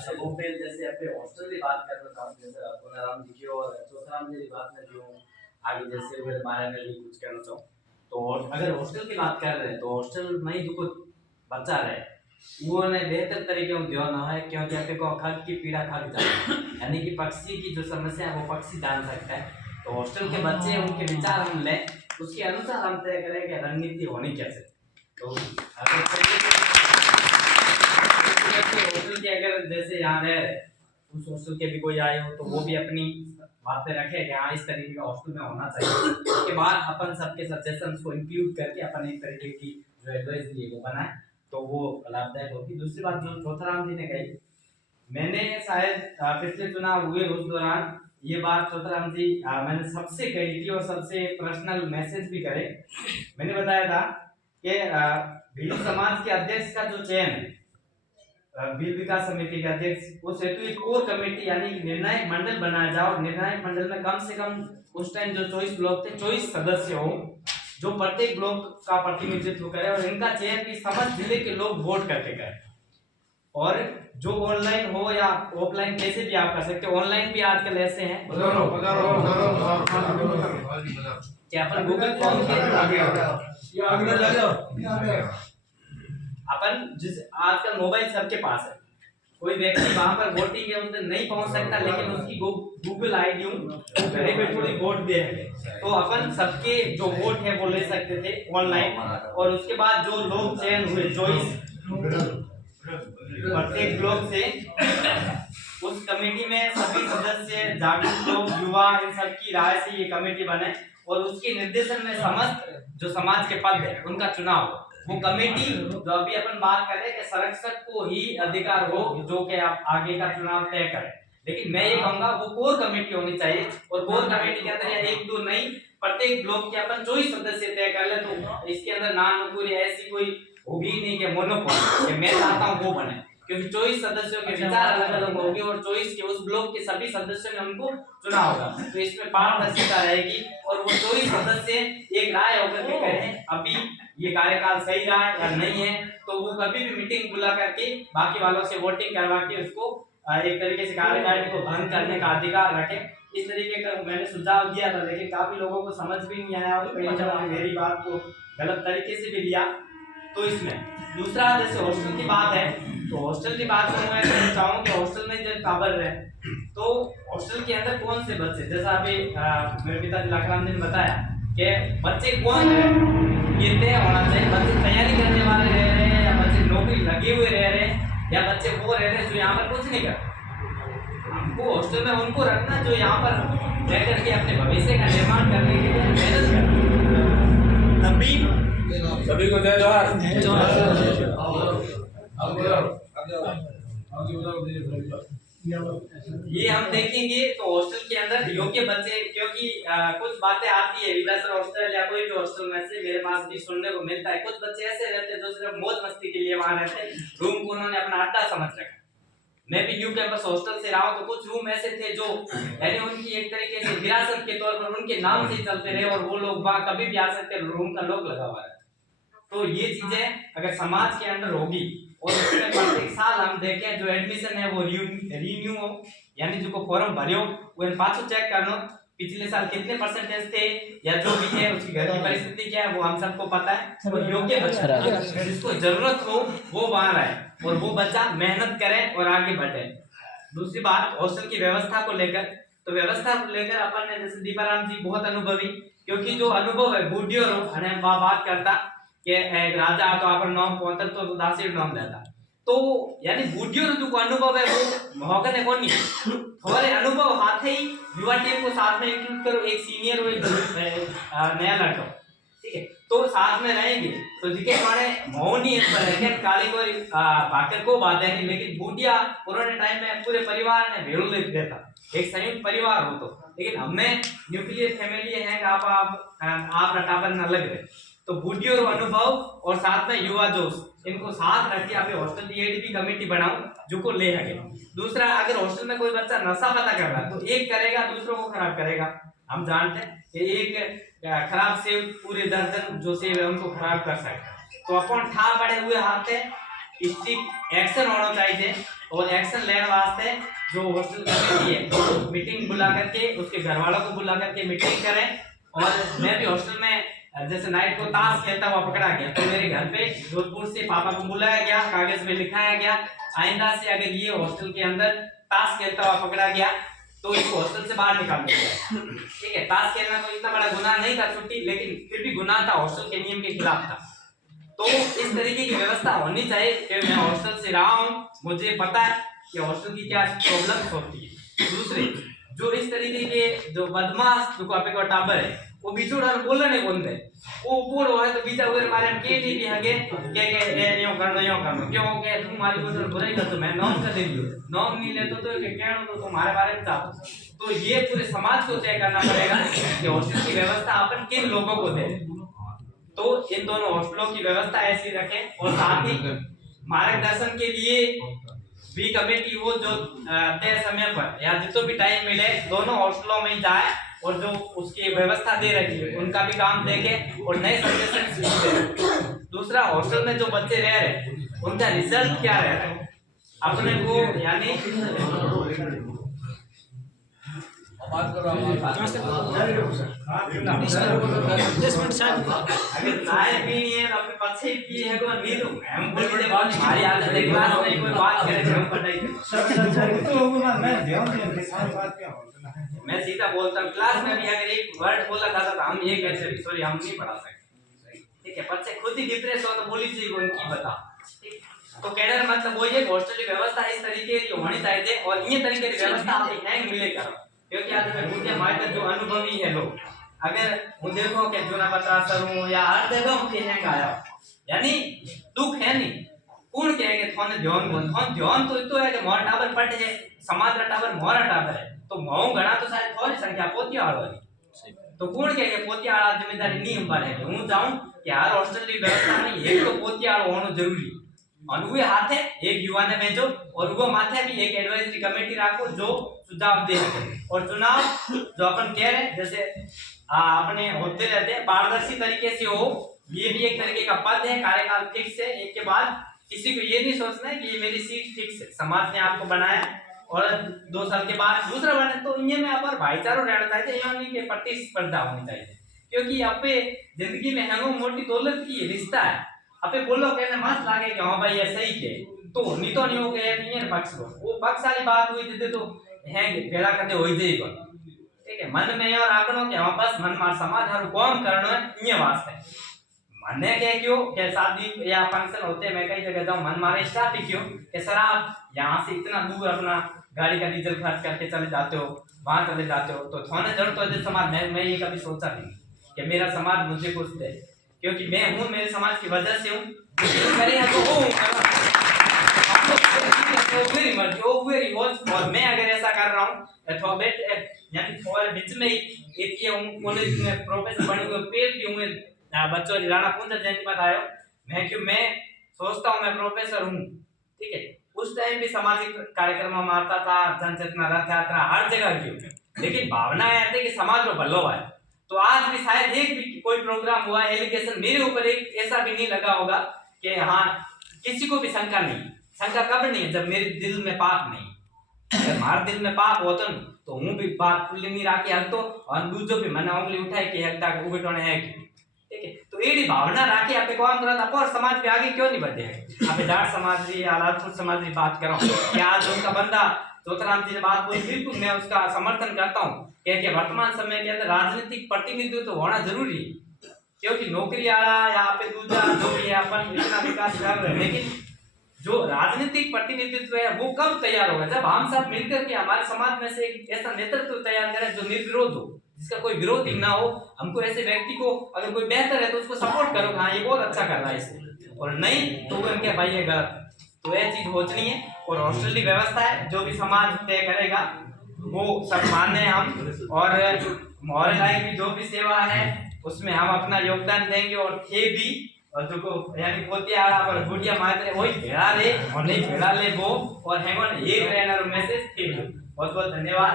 सबों पे जैसे अपने हॉस्टल की बात करना चाहूँ, जैसे पुनराम जी की और चौथराम जी की बात में जो आगे जैसे मेरे बारे में भी कुछ कहना चाहूँ। तो अगर हॉस्टल की बात कर रहे हैं तो हॉस्टल में ही जो कुछ बच्चा रहे वो ने बेहतर तरीके से ध्यान ना है, क्योंकि आपके को खग की पीड़ा खग जाए, यानी कि पक्षी की जो समस्या है वो पक्षी जान सकता है। तो हॉस्टल के बच्चे उनके विचार हम लें, उसके अनुसार हम तय करें कि रणनीति होनी कैसे। तो हॉस्टल के अगर जैसे यहाँ रह रहे उस हॉस्टल के भी कोई आए हो तो वो भी अपनी बातें रखे कि हाँ इस तरीके का हॉस्टल में होना चाहिए। उसके बाद अपन सबके सजेशंस को इंक्लूड करके अपन एक तरीके की जो एडवाइस दी वो बनाए तो वो लाभदायक होगी। दूसरी बात जो चौथराम जी ने कही, मैंने शायद पिछले चुनाव हुए उस दौरान ये बात चौथराम जी मैंने सबसे कही थी और सबसे पर्सनल मैसेज भी करे। मैंने बताया था कि भील समाज के अध्यक्ष का जो चयन है, भील विकास समिति के अध्यक्ष, उस हेतु एक कोर कमेटी यानी निर्णायक मंडल बनाया जाओ। निर्णायक मंडल में कम से कम उस टाइम जो 24 ब्लॉक थे 24 सदस्य हो जो प्रत्येक ब्लॉक का प्रतिनिधित्व करे और इनका चयन भी समस्त जिले के लोग वोट करके करें। और जो ऑनलाइन हो या ऑफलाइन कैसे भी आप कर सकते हो, ऑनलाइन भी आजकल ऐसे हैं कि अपन गूगल फॉर्म के अपन जिस आजकल मोबाइल सबके पास है, कोई व्यक्ति वहां पर वोटिंग के उधर नहीं पहुंच सकता लेकिन उसकी गूगल आईडी घरे पे थोड़ी वोट दे है तो अपन सबके जो वोट है वो ले सकते थे ऑनलाइन। और उसके बाद जो लोग चयन हुए 24 प्रत्येक ब्लॉक से, उस कमेटी में सभी सदस्य जागरूक लोग युवा इन सबकी राय से ये कमेटी बने और उसके निर्देशन में समस्त जो समाज के पद है उनका चुनाव। वो कमेटी जो अभी अपन बात कर रहे हैं कि संरक्षक को ही अधिकार हो जो कि आप आगे का चुनाव तय करें, लेकिन मैं ये कहूंगा वो कोर कमेटी होनी चाहिए और कोर कमेटी के अंदर एक दो नहीं प्रत्येक ब्लॉक के अपन 24 सदस्य तय कर ले तो इसके अंदर नाम नुकुरी ऐसी कोई होगी नहीं कि मोनोपोल कि मैं चाहता हूँ वो बने, क्योंकि 24 सदस्यों के विचार अलग अलग होंगे और 24 के उस ब्लॉक के सभी सदस्यों ने उनको चुना होगा तो इसमें पारदर्शिता रहेगी और वो 24 सदस्य एक राय होकर के कहें अभी ये कार्यकाल सही रहा है या नहीं है, तो वो कभी भी मीटिंग बुला करके बाकी वालों से वोटिंग करवा के उसको एक तरीके से कार्यकारिणी को भंग करने का अधिकार रखे। इस तरीके का मैंने सुझाव दिया था लेकिन काफी लोगों को समझ भी नहीं आया और कई जगह मेरी बात को गलत तरीके से भी लिया। तो इसमें दूसरा जैसे हॉस्टल की बात है तो हॉस्टल की बात में मैं कहना चाहूँ कि हॉस्टल में जब काबर रहे तो हॉस्टल के अंदर कौन से बच्चे, जैसा अभी मेरे पिताजी लाखराम ने बताया कि बच्चे कौन ये तय होना चाहिए, बच्चे तैयारी करने वाले रह रहे हैं या बच्चे नौकरी लगे हुए रह रहे हैं या बच्चे वो रह रहे हैं जो यहाँ पर कुछ नहीं करते। हमको हॉस्टल में उनको रखना जो यहाँ पर रह करके अपने भविष्य का निर्माण करने के लिए मेहनत करते। तभी सभी को जय जोहार। ये हम देखेंगे तो हॉस्टल के अंदर योग्य बच्चे, क्योंकि कुछ बातें आती है विलासर हॉस्टल या कोई भी हॉस्टल में से मेरे पास भी सुनने को मिलता है, कुछ बच्चे ऐसे रहते हैं जो सिर्फ मौज मस्ती के लिए वहां रहते हैं, रूम को उन्होंने अपना अड्डा समझ रखा। मैं भी न्यू कैंपस हॉस्टल से रहा हूं तो कुछ रूम ऐसे थे जो यानी उनकी एक तरीके से विरासत के तौर पर उनके नाम से चलते रहे और वो लोग वहां कभी भी आ सकते, रूम का लॉक लगा हुआ है। तो ये चीजें अगर समाज के अंदर होगी और उसमें प्रत्येक साल हम देखें जो एडमिशन है वो रिन्यू हो, यानी जो को फॉर्म भरियो वो पाछो चेक करनो पिछले साल कितने परसेंटेज थे या जो भी है उसकी घर की परिस्थिति क्या है वो हम सबको पता है और योग्य बच्चा जिसको जरूरत हो वो वहां रहे और वो बच्चा मेहनत करे और आगे बढ़े। दूसरी बात हॉस्टल की व्यवस्था को लेकर, तो व्यवस्था को लेकर अपन ने जैसे दीपाराम जी बहुत अनुभवी, क्योंकि जो अनुभव है बूढ़ियों अने बात करता कि एक राजा तो अपन नाम पहुंचल तो दासी नाम लेता, तो यानी बूढ़ियों जो अनुभव है वो मौके को नहीं थोड़े अनुभव हाथ ही युवा टीम को साथ में इंक्लूड करो, एक सीनियर और एक नया लड़का, ठीक है, तो साथ में रहेंगे तो जिके हमारे मौनी है पर है काली कोई भाकर को बात है, लेकिन बूढ़िया पुराने टाइम में पूरे परिवार ने भेड़ ले देता एक संयुक्त परिवार हो तो, लेकिन हमें न्यूक्लियर फैमिली है आप रटापन अलग रहे, तो बूढ़ियों अनुभव और साथ में युवा जोश इनको साथ रख के आप हॉस्टल एडीपी कमेटी बनाओ जो को ले सके। दूसरा अगर हॉस्टल में कोई बच्चा नशा पता कर रहा है तो एक करेगा दूसरों को खराब करेगा, हम जानते हैं कि एक खराब सेव पूरे दर्जन जो सेव है उनको खराब कर सकता है, तो अपन ठा पड़े हुए हाथ है स्ट्रिक्ट एक्शन होना चाहिए और एक्शन लेने वास्ते जो हॉस्टल कमेटी है मीटिंग बुला करके उसके घर वालों को बुला करके मीटिंग करें। और मैं भी हॉस्टल में जैसे नाइट को ताश खेलता हुआ पकड़ा गया तो मेरे घर पे जोधपुर से पापा को बुलाया गया, कागज पे लिखाया गया आइंदा से अगर ये हॉस्टल के अंदर ताश खेलता हुआ पकड़ा गया तो इसको हॉस्टल से बाहर निकाल दिया जाए। ठीक है, ताश खेलना तो इतना बड़ा गुनाह नहीं था छुट्टी, लेकिन फिर भी गुनाह था, हॉस्टल के नियम के खिलाफ था। तो इस तरीके की व्यवस्था होनी चाहिए कि मैं हॉस्टल से रहा हूँ, मुझे पता है कि हॉस्टल की क्या प्रॉब्लम्स होती है। दूसरे जो इस तरीके के जो बदमाश जो आपे को टाबर है वो बिछोड़ा बोलने कौन दे वो पूरो है तो बीजा उधर मारे हम के टीवी हगे के ए यो करनो क्यों के तुम मारी को बुराई कर तो मैं नॉम कर दे दियो, नॉम नहीं ले तो के कहनो तो तुम्हारे बारे में चाहो। तो ये पूरे समाज को तय करना पड़ेगा कि हॉस्टल की व्यवस्था अपन किन लोगों को दे। तो इन दोनों हॉस्टलों की व्यवस्था ऐसी रखें और साथ ही मार्गदर्शन के लिए भी कमेटी हो जो तय समय पर या जितना भी टाइम मिले दोनों हॉस्टलों में जाए और जो उसकी व्यवस्था दे रही है उनका भी काम देखे और नए सजेशन। दूसरा, हॉस्टल में जो बच्चे रह रहे हैं उनका रिजल्ट क्या रह रहा है अपने को यानी अगर नाय पीनी है अपने पछे पी है को नहीं तो हम बोल दे बात हमारी आदत है क्लास में कोई बात करे हम पढ़ाई तो होगा मैं ध्यान दे सारी बात क्या मैं सीधा बोलता हूं क्लास में भी अगर एक वर्ड बोला था तो हम ये कहते हैं सॉरी हम नहीं पढ़ा सकते। ठीक है, बच्चे खुद ही डिप्रेस हो तो बोली चाहिए उनकी बता। ठीक, तो कहने का मतलब वो ये हॉस्टल की व्यवस्था इस तरीके की होनी चाहिए और ये तरीके की व्यवस्था आप हैंग मिले करो क्योंकि आज मैं मुझे हमारे जो अनुभवी है लोग अगर वो देखो कि जो ना पता सरू या हर जगह मुझे हैंग आया यानी दुख है नहीं कौन कहेंगे थोने ध्यान तो है कि मोर टावर पट है समाज का टावर मोरा टावर है तो मऊ घना तो शायद थोड़ी संख्या पोतिया वाली तो कौन कहेंगे पोतिया वाला जिम्मेदारी नहीं हम है हूं जाऊं कि हर हॉस्टल की व्यवस्था में एक तो पोतिया होना जरूरी और वो हाथ है एक युवा ने भेजो और वो माथे भी एक एडवाइजरी कमेटी रखो जो सुझाव दे सके। और चुनाव जो अपन कह रहे हैं जैसे अपने होते रहते हैं पारदर्शी तरीके से हो, ये भी एक तरीके का पद है, कार्यकाल फिक्स है, एक के बाद किसी को ये नहीं सोचना है कि ये मेरी सीट फिक्स है, समाज ने आपको बनाया और 2 साल के बाद दूसरा बने तो इन्हें में अपन भाईचारा रहना चाहिए, यानी कि प्रतिस्पर्धा होनी चाहिए क्योंकि अपने जिंदगी में है वो मोटी दौलत की रिश्ता है। अपे बोलो कहने मस्त लागे कि हाँ भाई ये सही के तो नहीं तो नहीं हो गया नहीं है पक्ष वो पक्ष वाली बात हुई थी तो है भेड़ा करते हो जाएगा। ठीक है, मन में और आकड़ों के हाँ बस मन मार समाज हर कौन करना है ये वास्ते मने के क्यों के शादी या फंक्शन होते मैं कई जगह जाऊं मन मारे स्टाफ ही क्यों कि सर आप यहाँ से इतना दूर अपना गाड़ी का डीजल खर्च करके चले जाते हो वहां चले जाते हो तो थोड़े जरूरत हो समाज मैं ये कभी सोचा नहीं कि मेरा समाज मुझे कुछ दे क्योंकि मैं हूँ मेरे समाज की वजह से हूँ और मैं अगर ऐसा कर रहा हूँ बीच में कॉलेज में प्रोफेसर बने हुए पेड़ भी हुए बच्चों राणा पुंज जयंती पर आयो मैं क्यों मैं सोचता हूँ मैं प्रोफेसर हूँ। ठीक है, उस टाइम भी सामाजिक कार्यक्रम में आता था जनचेतना रथ यात्रा हर जगह की लेकिन भावना है कि समाज को भलो है तो आज भी शायद एक भी कोई प्रोग्राम हुआ एलिगेशन मेरे ऊपर एक ऐसा भी नहीं लगा होगा कि हाँ किसी को भी शंका नहीं। शंका कब नहीं है जब मेरे दिल में पाप नहीं, अगर हमारे दिल में पाप होता तो हूँ भी बात खुली नहीं राखी हल तो और दूसरों भी मन उंगली उठाए कि हकता उगटोने है कि ठीक है तो एडी भावना राखी आपे काम करा था और समाज पे आगे क्यों नहीं बढ़े हैं आपे जाट समाज की आलादपुर समाज की बात करो कि आज उनका बंदा ज्योतिराम जी ने बात बोली बिल्कुल मैं उसका समर्थन करता हूँ कि वर्तमान समय के अंदर राजनीतिक प्रतिनिधित्व तो होना जरूरी है क्योंकि नौकरी वाला यहाँ पे दूसरा जो भी है अपन इतना विकास कर रहे हैं लेकिन जो राजनीतिक प्रतिनिधित्व है वो कब तैयार होगा जब हम सब मिलकर के हमारे समाज में से एक ऐसा नेतृत्व तैयार करें जो निर्विरोध हो जिसका कोई विरोध ना हो। हमको ऐसे व्यक्ति को अगर कोई बेहतर है तो उसको सपोर्ट करो हाँ ये बहुत अच्छा कर रहा है इसे और नहीं तो वो उनके भाई ये गलत तो यह चीज सोचनी है। और हॉस्टल की व्यवस्था है जो भी समाज तय करेगा वो सब मान्य है हम और मोहल्ले लाइफ की जो भी सेवा है उसमें हम अपना योगदान देंगे और थे भी और जो को यानी पोतिया पर गुड़िया मात्र वही भेड़ा ले और नहीं भेड़ा ले वो और हेमन एक रहना मैसेज थे। बहुत बहुत धन्यवाद।